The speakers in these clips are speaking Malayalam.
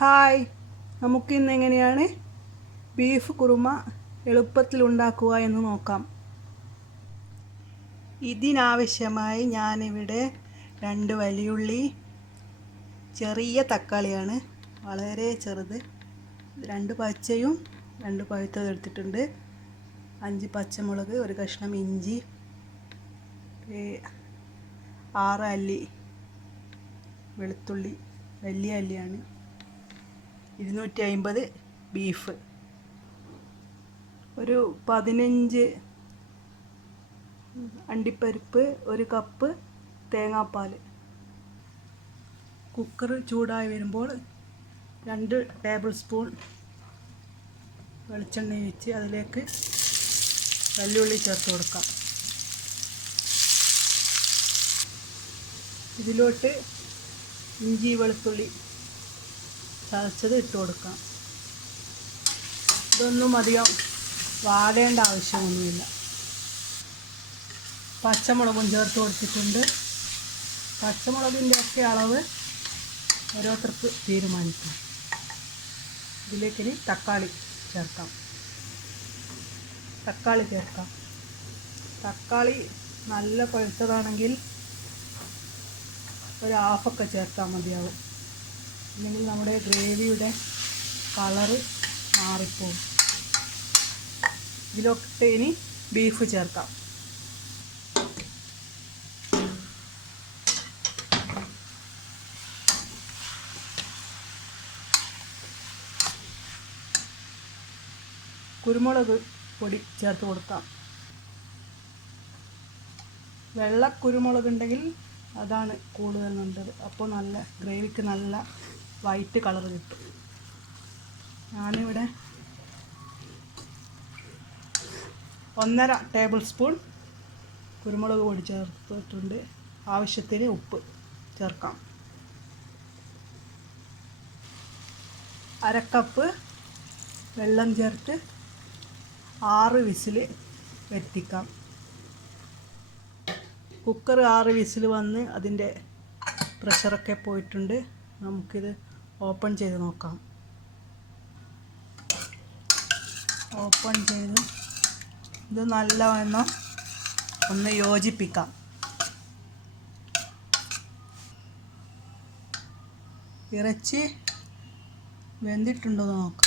ഹായ്, നമുക്കിന്ന് എങ്ങനെയാണ് ബീഫ് കുറുമ എളുപ്പത്തിൽ ഉണ്ടാക്കുക എന്ന് നോക്കാം. ഇതിനാവശ്യമായി ഞാനിവിടെ 2 വലിയുള്ളി, ചെറിയ തക്കാളിയാണ്, വളരെ ചെറുത്, 2 പച്ചയും 2 പഴുത്തതും എടുത്തിട്ടുണ്ട്, 5 പച്ചമുളക്, 1 കഷ്ണം ഇഞ്ചി, 6 അല്ലി വെളുത്തുള്ളി, വലിയ അല്ലിയാണ്, 250 ബീഫ്, ഒരു 15 അണ്ടിപ്പരിപ്പ്, 1 കപ്പ് തേങ്ങാപ്പാൽ. കുക്കർ ചൂടായി വരുമ്പോൾ 2 ടേബിൾ സ്പൂൺ വെളിച്ചെണ്ണ ഒഴിച്ച് അതിലേക്ക് വെള്ളുള്ളി ചേർത്ത് കൊടുക്കാം. ഇതിലോട്ട് ഇഞ്ചി വെളുത്തുള്ളി ചതച്ചത് ഇട്ട് കൊടുക്കാം. ഇതൊന്നും അധികം വാടേണ്ട ആവശ്യമൊന്നുമില്ല. പച്ചമുളകും ചേർത്ത് കൊടുത്തിട്ടുണ്ട്. പച്ചമുളകിൻ്റെ ഒക്കെ അളവ് ഓരോരുത്തർക്ക് തീരുമാനിക്കാം. ഇതിലേക്ക് ഇനി തക്കാളി ചേർക്കാം. തക്കാളി നല്ല പഴുത്തതാണെങ്കിൽ ഒരു ഹാഫൊക്കെ ചേർത്താൽ മതിയാവും, അല്ലെങ്കിൽ നമ്മുടെ ഗ്രേവിയുടെ കളറ് മാറിപ്പോകും. ഇതിലൊക്കെ ഇനി ബീഫ് ചേർക്കാം. കുരുമുളക് പൊടി ചേർത്ത് കൊടുക്കാം. വെള്ള കുരുമുളക് ഉണ്ടെങ്കിൽ അതാണ് കൂടുതൽ നല്ലത്. അപ്പോൾ നല്ല ഗ്രേവിക്ക് നല്ല വൈറ്റ് കളർ കിട്ടും. ഞാനിവിടെ 1.5 ടേബിൾ സ്പൂൺ കുരുമുളക് പൊടി ചേർത്തിട്ടുണ്ട്. ആവശ്യത്തിന് ഉപ്പ് ചേർക്കാം. 1/2 കപ്പ് വെള്ളം ചേർത്ത് 6 വിസിൽ വരുത്തിക്കാം. കുക്കർ 6 വിസിൽ വന്ന് അതിൻ്റെ പ്രഷറൊക്കെ പോയിട്ടുണ്ട്. നമുക്കിത് ഓപ്പൺ ചെയ്ത് നോക്കാം. ഓപ്പൺ ചെയ്ത് ഇത് നല്ലവണ്ണം ഒന്ന് യോജിപ്പിക്കാം. ഇറച്ചി വെന്തിട്ടുണ്ടോ എന്ന് നോക്കാം.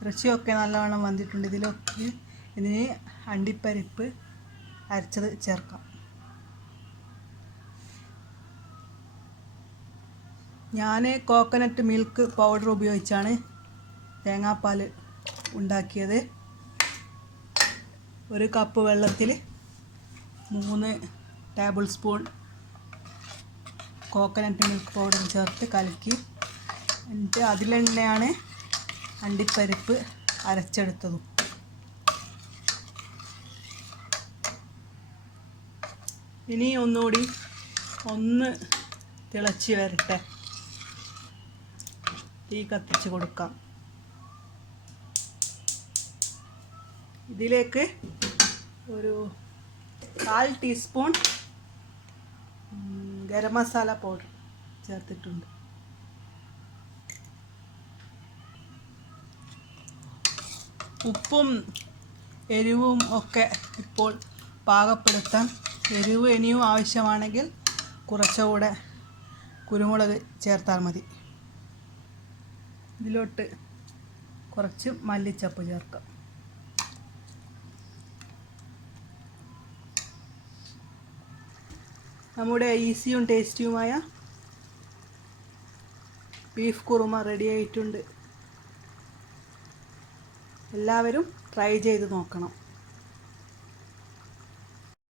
ഇറച്ചിയൊക്കെ നല്ലവണ്ണം വന്നിട്ടുണ്ട്. ഇതിന് അണ്ടിപ്പരിപ്പ് അരച്ചത് ചേർക്കാം. ഞാൻ കോക്കനട്ട് മിൽക്ക് പൗഡർ ഉപയോഗിച്ചാണ് തേങ്ങാപ്പാൽ ഉണ്ടാക്കിയത്. 1 കപ്പ് വെള്ളത്തിൽ 3 table spoon coconut milk powder ചേർത്ത് കലക്കി, എന്നിട്ട് അതിലെണ്ണയാണ് അണ്ടിപ്പരിപ്പ് അരച്ചെടുത്തതും. ഇനി ഒന്നുകൂടി ഒന്ന് തിളച്ച് വരട്ടെ. തീ കത്തിച്ച് കൊടുക്കാം. ഇതിലേക്ക് ഒരു 1/4 ടീസ്പൂൺ ഗരം മസാല പൗഡർ ചേർത്തിട്ടുണ്ട്. ഉപ്പും എരിവും ഒക്കെ ഇപ്പോൾ പാകപ്പെടുത്താം. എരിവ് ഇനിയും ആവശ്യമാണെങ്കിൽ കുറച്ചുകൂടെ കുരുമുളക് ചേർത്താൽ മതി. ഇതിലോട്ട് കുറച്ച് മല്ലിച്ചപ്പ് ചേർക്കാം. നമ്മുടെ ഈസിയും ടേസ്റ്റിയുമായ ബീഫ് കുറുമ റെഡി ആയിട്ടുണ്ട്. എല്ലാവരും ട്രൈ ചെയ്ത് നോക്കണം.